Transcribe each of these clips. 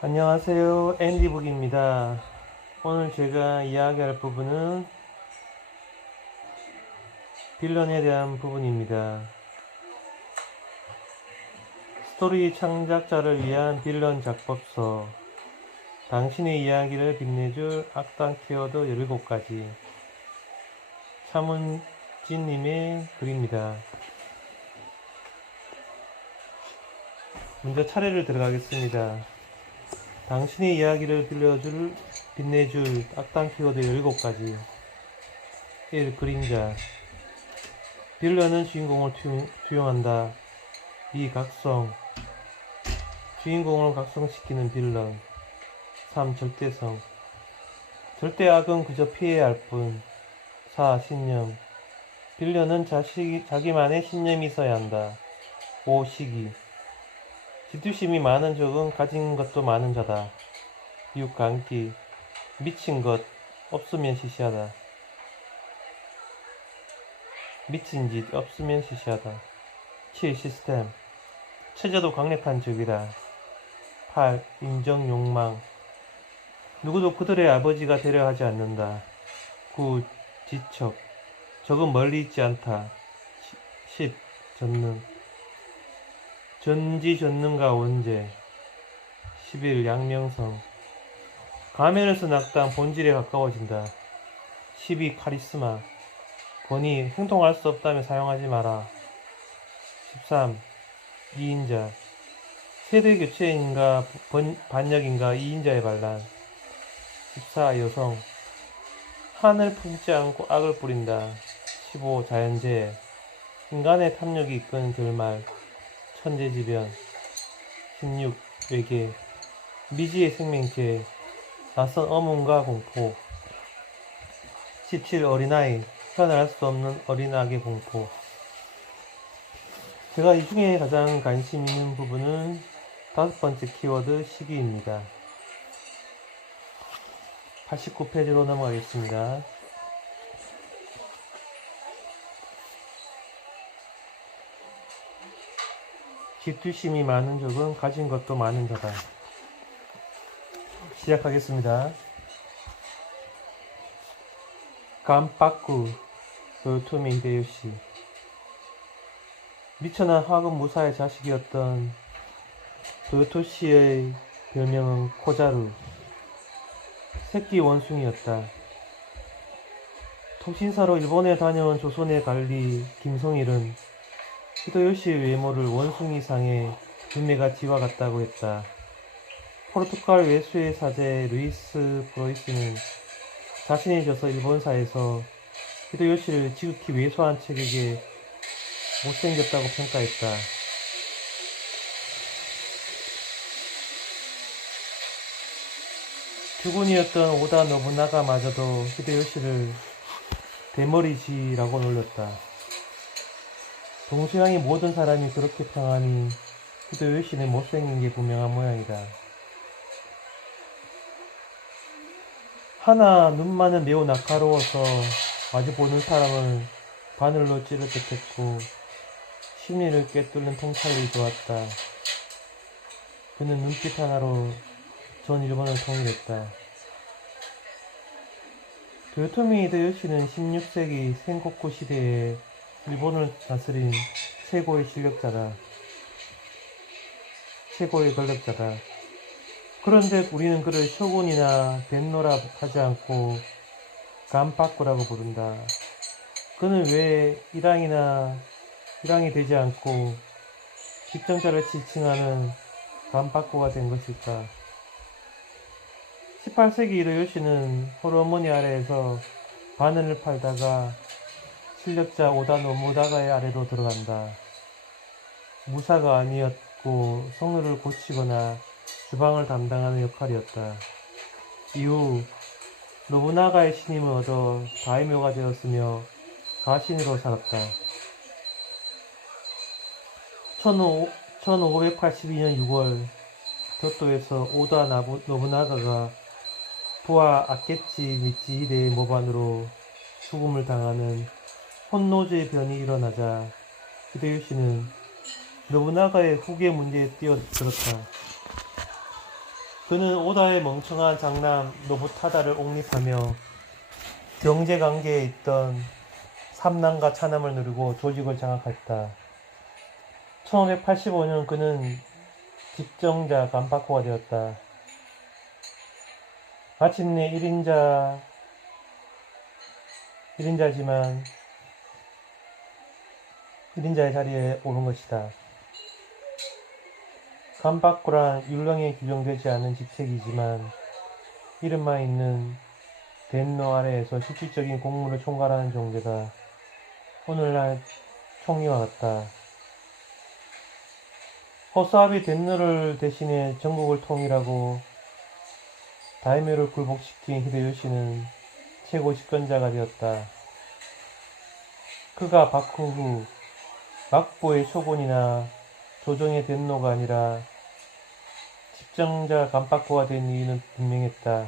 안녕하세요. 앤디북입니다. 오늘 제가 이야기할 부분은 빌런에 대한 부분입니다. 스토리 창작자를 위한 빌런 작법서 당신의 이야기를 빛내줄 악당 키워드 17가지 차문진님의 글입니다. 먼저 차례를 들어가겠습니다. 당신의 이야기를 들려줄, 빛내줄 악당 키워드 17가지. 1. 그림자. 빌런은 주인공을 투, 투영한다. 2. 각성. 주인공을 각성시키는 빌런. 3. 절대성. 절대 악은 그저 피해야 할 뿐. 4. 신념. 빌런은 자식, 자기만의 신념이 있어야 한다. 5. 시기. 질투심이 많은 적은 가진 것도 많은 자다. 6. 감기. 미친 것 없으면 시시하다. 미친 짓 없으면 시시하다. 7. 시스템. 체제도 강력한 적이다. 8. 인정 욕망. 누구도 그들의 아버지가 되려 하지 않는다. 9. 지척. 적은 멀리 있지 않다. 10. 전능. 전지전능가 원제 11. 양명성 쓴 악당 본질에 가까워진다 12. 카리스마 권위 행동할 수 없다면 사용하지 마라 13. 이인자 세대 교체인가 번- 반역인가 이인자의 반란 14. 여성 한을 품지 않고 악을 뿌린다 15. 자연재해 인간의 탐욕이 이끄는 결말 천재지변 16. 외계 미지의 생명체 낯선 어문과 공포 17. 어린아이 태어날 수 없는 어린아기 공포 제가 이 중에 가장 관심 있는 부분은 다섯 번째 키워드 시기입니다. 89페이지로 넘어가겠습니다. 질투심이 많은 적은 가진 것도 많은 자다. 시작하겠습니다. 깜빡구 도요토미 히데요시 미천한 화급 무사의 자식이었던 도요토시의 별명은 코자루 새끼 원숭이였다. 통신사로 일본에 다녀온 조선의 관리 김성일은 히도요시의 외모를 원숭이상의 눈매가 지와 같다고 했다. 포르투갈 외수의 사제 루이스 브로이스는 자신이 져서 일본사에서 히도요시를 지극히 왜소한 체격에 못생겼다고 평가했다. 주군이었던 오다 노부나가마저도 히데요시를 대머리지라고 놀렸다. 동서양의 모든 사람이 그렇게 평하니 히데요시는 못생긴 게 분명한 모양이다. 하나 눈만은 매우 날카로워서 마주보는 사람을 바늘로 찌를 듯했고 심리를 꿰뚫는 통찰이 좋았다. 그는 눈빛 하나로 전 일본을 통일했다. 도요토미 히데요시는 16세기 센고쿠 시대에 일본을 다스린 최고의 실력자다. 최고의 권력자다. 그런데 우리는 그를 쇼군이나 덴노라 하지 않고 간파쿠라고 부른다. 그는 왜 일왕이나 일왕이 되지 않고 집정자를 지칭하는 간파쿠가 된 것일까? 18세기 히로요시는 호르모니 아래에서 바늘을 팔다가 실력자 오다 노무다가의 아래로 들어간다. 무사가 아니었고 성노를 고치거나 주방을 담당하는 역할이었다. 이후 노부나가의 신임을 얻어 다이묘가 되었으며 가신으로 살았다. 1582년 6월 교토에서 오다 노부나가가 부하 아케치 미치히데의 모반으로 죽음을 당하는 혼노제 변이 일어나자 히데요시는 노부나가의 후계 문제에 뛰어들었다. 그는 오다의 멍청한 장남 노부타다를 옹립하며 경제 관계에 있던 삼남과 차남을 누리고 조직을 장악했다. 1585년 그는 집정자 간파코가 되었다. 마침내 1인자, 1인자지만 1인자의 자리에 오른 것이다. 간박고란 율령에 규정되지 않은 직책이지만 이름만 있는 덴노 아래에서 실질적인 공무를 총괄하는 존재가 오늘날 총리와 같다. 허수아비 덴노를 대신해 전국을 통일하고 다이묘를 굴복시킨 히데요시는 최고 집권자가 되었다. 그가 바쿠 후 막보의 쇼군이나 조정의 덴노가 아니라 집정자 간박고가 된 이유는 분명했다.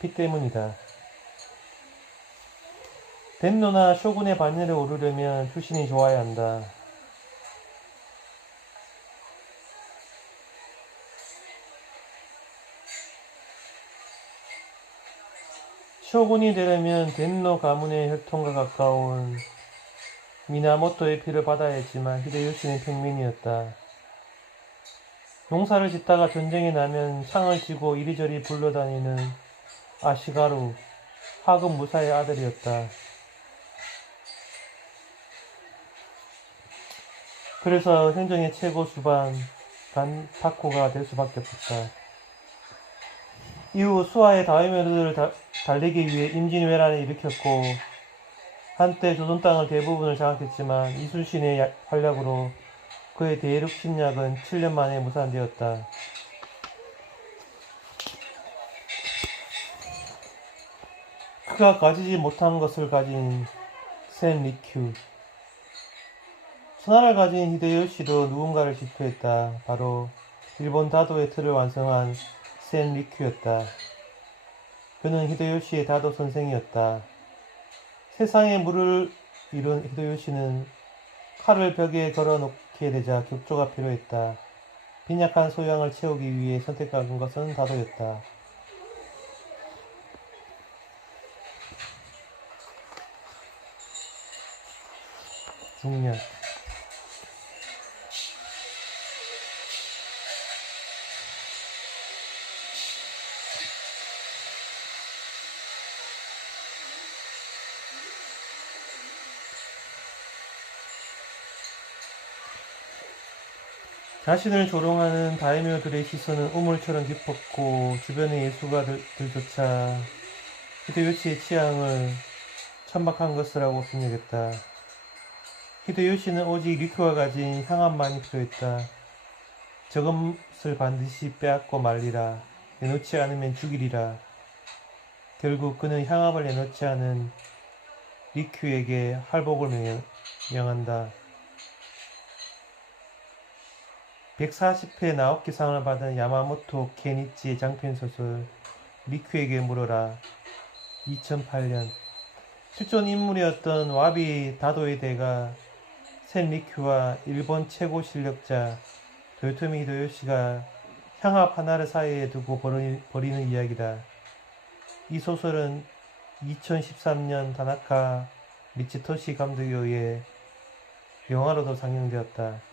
피 때문이다. 덴노나 쇼군의 반열에 오르려면 출신이 좋아야 한다. 쇼군이 되려면 덴노 가문의 혈통과 가까운 미나모토의 피를 받아야 했지만 히데요시는 평민이었다. 농사를 짓다가 전쟁이 나면 창을 쥐고 이리저리 불러다니는 아시가루 하급 무사의 아들이었다. 그래서 행정의 최고 수반 간파코가 될 수밖에 없었다. 이후 수하의 다이메르를 다- 달리기 위해 임진왜란을 일으켰고 한때 조선 땅을 대부분을 장악했지만 이순신의 야- 활약으로 그의 대륙 침략은 7년 만에 무산되었다. 그가 가지지 못한 것을 가진 센 리큐. 선화를 가진 히데요시도 누군가를 질투했다. 바로 일본 다도의 틀을 완성한 센 리큐였다. 그는 히데요시의 다도 선생이었다. 세상에 물을 이룬 히데요시는 칼을 벽에 걸어 놓게 되자 격조가 필요했다. 빈약한 소양을 채우기 위해 선택한 것은 다도였다. 중년 자신을 조롱하는 다이묘들의 시선은 우물처럼 깊었고 주변의 예술가들조차 히데요시의 취향을 천박한 것이라고 생각했다. 히데요시는 오직 리큐가 가진 향함만이 필요했다. 저것을 반드시 빼앗고 말리라. 내놓지 않으면 죽이리라. 결국 그는 향압을 내놓지 않은 리큐에게 할복을 명- 명한다. 140회 나옵기상을 받은 야마모토 케니치의 장편소설 리큐에게 물어라 2008년 실존 인물이었던 와비 다도의 대가 센 리큐와 일본 최고 실력자 도요토미 히데요시가 향합 하나를 사이에 두고 벌이- 벌이는 이야기다. 이 소설은 2013년 다나카 미츠토시 감독에 의해 영화로도 상영되었다.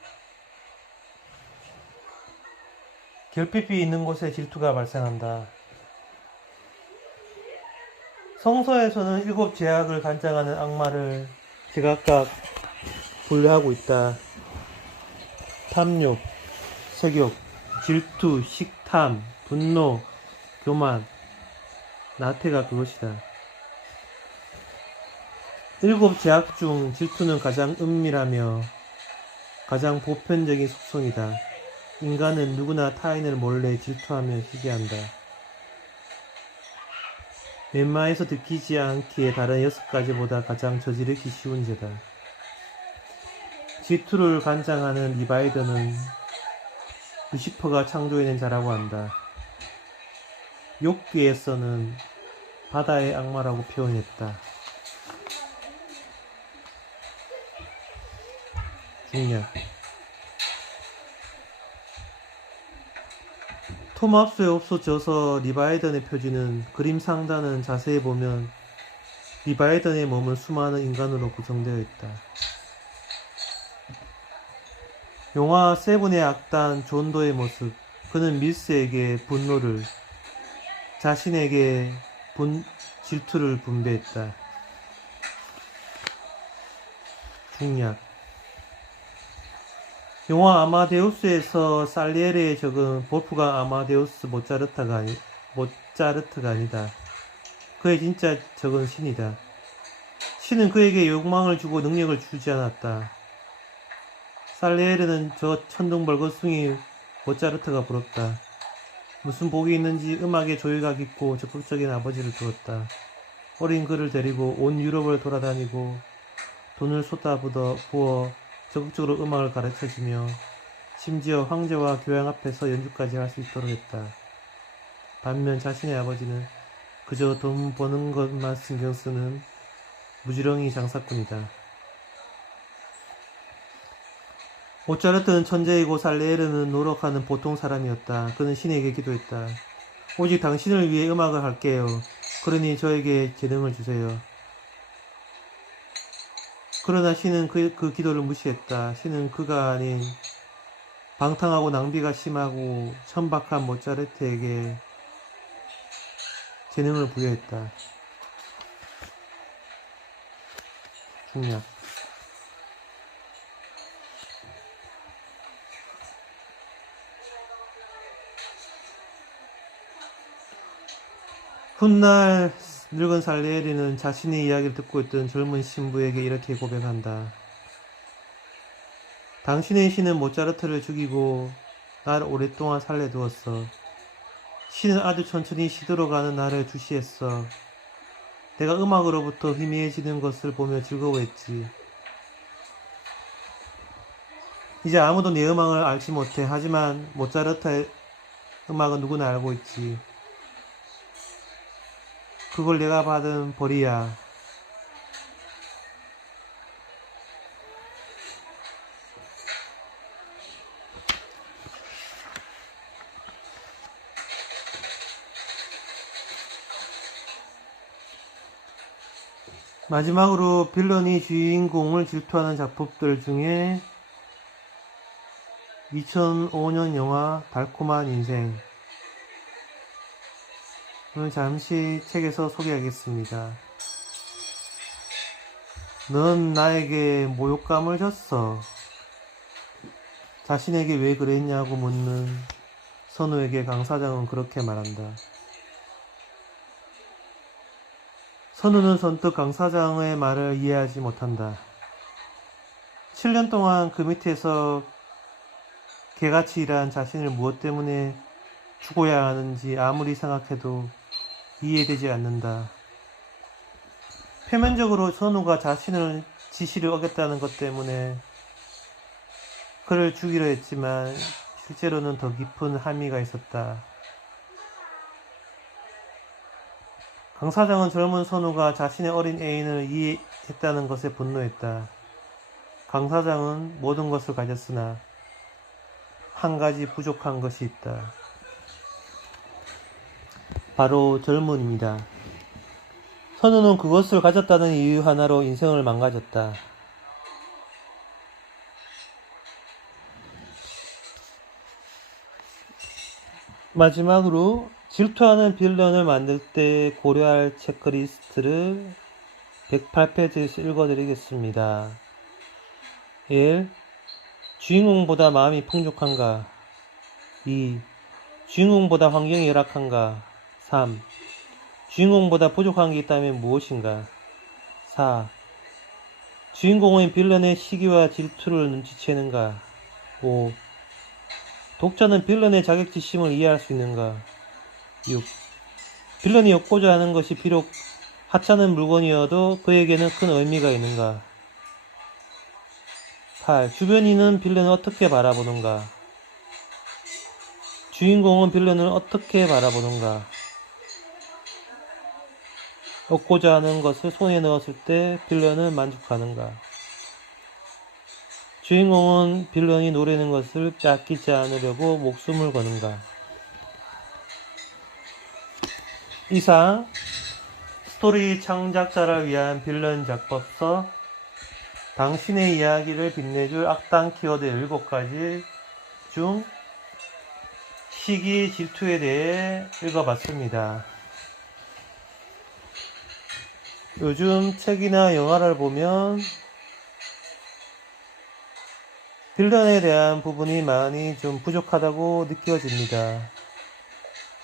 결핍이 있는 곳에 질투가 발생한다. 성서에서는 일곱 제약을 간장하는 악마를 제각각 분류하고 있다. 탐욕, 색욕, 질투, 식탐, 분노, 교만, 나태가 그것이다. 일곱 제약 중 질투는 가장 은밀하며 가장 보편적인 속성이다. 인간은 누구나 타인을 몰래 질투하며 시기한다. 웬만해서 들키지 않기에 다른 여섯 가지보다 가장 저지르기 쉬운 죄다. 질투를 간장하는 리바이더는 루시퍼가 창조해낸 자라고 한다. 욕기에서는 바다의 악마라고 표현했다. 중년 톰합스에 없어져서 리바이던의 표지는 그림 상단은 자세히 보면 리바이던의 몸은 수많은 인간으로 구성되어 있다. 영화 세븐의 악단 존도의 모습. 그는 밀스에게 분노를, 자신에게 분, 질투를 분배했다. 중략. 영화 아마데우스에서 살리에르의 적은 볼프가 아마데우스 모차르트가 아니, 모차르트가 아니다. 그의 진짜 적은 신이다. 신은 그에게 욕망을 주고 능력을 주지 않았다. 살리에르는 저 천둥 벌거숭이 모차르트가 부럽다. 무슨 복이 있는지 음악에 조예가 깊고 적극적인 아버지를 두었다. 어린 그를 데리고 온 유럽을 돌아다니고 돈을 쏟아 부어 부어 적극적으로 음악을 가르쳐주며 심지어 황제와 교황 앞에서 연주까지 할 수 있도록 했다. 반면 자신의 아버지는 그저 돈 버는 것만 신경 쓰는 무지렁이 장사꾼이다. 모차르트는 천재이고 살레에르는 노력하는 보통 사람이었다. 그는 신에게 기도했다. 오직 당신을 위해 음악을 할게요. 그러니 저에게 재능을 주세요. 그러나 신은 그, 그 기도를 무시했다. 신은 그가 아닌 방탕하고 낭비가 심하고 천박한 모차르트에게 재능을 부여했다. 중략. 훗날 늙은 살리에리는 자신의 이야기를 듣고 있던 젊은 신부에게 이렇게 고백한다. 당신의 신은 모차르트를 죽이고 나를 오랫동안 살려두었어. 신은 아주 천천히 시들어가는 나를 주시했어. 내가 음악으로부터 희미해지는 것을 보며 즐거워했지. 이제 아무도 내 음악을 알지 못해. 하지만 모차르트의 음악은 누구나 알고 있지. 그걸 내가 받은 벌이야. 마지막으로 빌런이 주인공을 질투하는 작품들 중에 2005년 영화 달콤한 인생 오늘 잠시 책에서 소개하겠습니다. 넌 나에게 모욕감을 줬어. 자신에게 왜 그랬냐고 묻는 선우에게 강 사장은 그렇게 말한다. 선우는 선뜻 강 사장의 말을 이해하지 못한다. 7년 동안 그 밑에서 개같이 일한 자신을 무엇 때문에 죽어야 하는지 아무리 생각해도 이해되지 않는다. 표면적으로 선우가 자신을 지시를 어겼다는 것 때문에 그를 죽이려 했지만 실제로는 더 깊은 함의가 있었다. 강 사장은 젊은 선우가 자신의 어린 애인을 이해했다는 것에 분노했다. 강 사장은 모든 것을 가졌으나 한 가지 부족한 것이 있다. 바로 젊음입니다. 선우는 그것을 가졌다는 이유 하나로 인생을 망가졌다. 마지막으로 질투하는 빌런을 만들 때 고려할 체크리스트를 108페이지에서 읽어드리겠습니다. 1. 주인공보다 마음이 풍족한가? 2. 주인공보다 환경이 열악한가? 3. 주인공보다 부족한 게 있다면 무엇인가? 4. 주인공은 빌런의 시기와 질투를 눈치채는가? 5. 독자는 빌런의 자격지심을 이해할 수 있는가? 6. 빌런이 엮고자 하는 것이 비록 하찮은 물건이어도 그에게는 큰 의미가 있는가? 8. 주변인은 빌런을 어떻게 바라보는가? 주인공은 빌런을 어떻게 바라보는가? 얻고자 하는 것을 손에 넣었을 때 빌런은 만족하는가? 주인공은 빌런이 노리는 것을 뺏기지 않으려고 목숨을 거는가? 이상 스토리 창작자를 위한 빌런 작법서 당신의 이야기를 빛내줄 악당 키워드 7가지 중 시기 질투에 대해 읽어봤습니다. 요즘 책이나 영화를 보면 빌런에 대한 부분이 많이 좀 부족하다고 느껴집니다.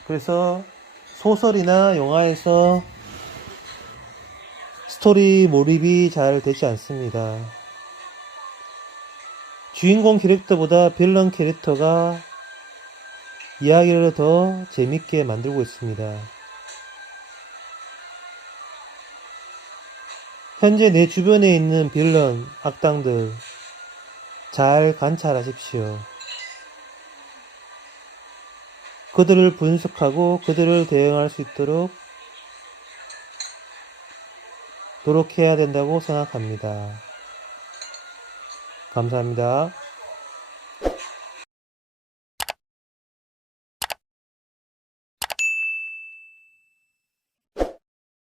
그래서 소설이나 영화에서 스토리 몰입이 잘 되지 않습니다. 주인공 캐릭터보다 빌런 캐릭터가 이야기를 더 재밌게 만들고 있습니다. 현재 내 주변에 있는 빌런, 악당들 잘 관찰하십시오. 그들을 분석하고 그들을 대응할 수 있도록 노력해야 된다고 생각합니다. 감사합니다.